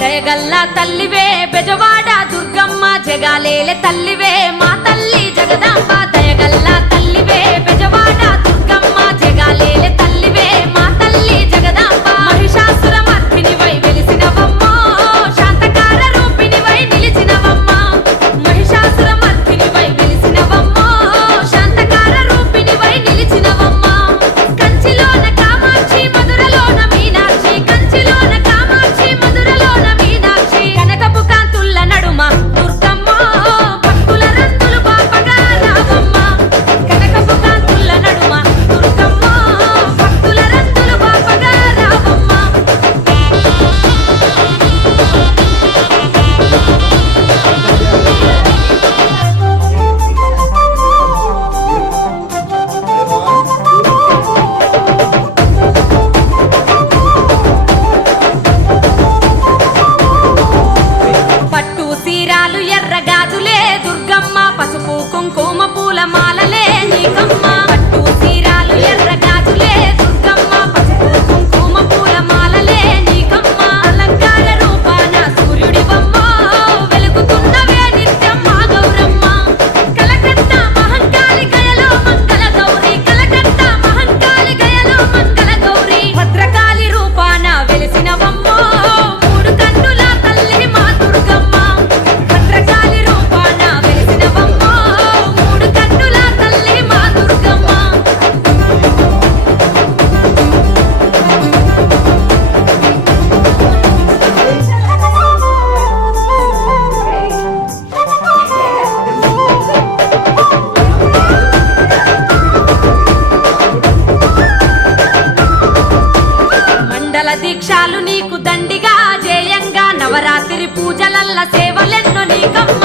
దయగల్లా తల్లివే బెజవాడ దుర్గమ్మ జగాలేలే తల్లివే మా తల్లి జగదాంబ దయగల్లా తల్లివే బెజవాడ దుర్గమ్మ జగాలేలే తల్లివే మా తల్లి జగదాంబ మహిషాసుర మర్దినివై వెలిసినవమ్మో శాంతకార రూపిణివై నిలిచినవమ్మ మహిషాసుర మర్దినివై వెలిసినవమ్మో శాంతకార రూపిణివై నిలిచినవమ్మ కంచిలోన కామాక్షి మధురలోన మీనాక్షి కంచిలోన కామాక్షి మధురలోన మీనాక్షి కనకపు కాంతుల్ల నడుమ దుర్గమ్మ భక్తుల రంతులు బాపగా రావమ్మ కనకపు కాంతుల్ల నడుమ దుర్గమ్మ భక్తుల రంతులు బాపగా రావమ్మ పట్టు సీరాలు ఎర్ర గాజులే దుర్గమ్మ పసుపు కుంకుమ పూల మాలలే నీకమ్మ పట్టు సీరాలు ఎర్ర గాజులే దుర్గమ్మ పసుపు కుంకుమ పూల మాలలే నీకమ్మ అలంకార రూపాన సూర్యుడివమ్మ వెలుగుతున్నవే నిత్యం మా గౌరమ్మ కలకత్తా మహంకాళి గయలో మంగళ గౌరి కలకత్తా మహంకాళి గయలో మంగళ గౌరి భద్రకాళి రూపాన వెలిసినవమ్మ మూడు కన్నుల తల్లి మా దుర్గమ్మ భద్రకాళి రూపాన వెలిసినవమ్మ మూడు కన్నుల తల్లి మా దుర్గమ్మ మండల దీక్షాలు నీకు దండిగా జేయంగా నవరాత్రి పూజలల్ల సేవలెన్నో నీకమ్మ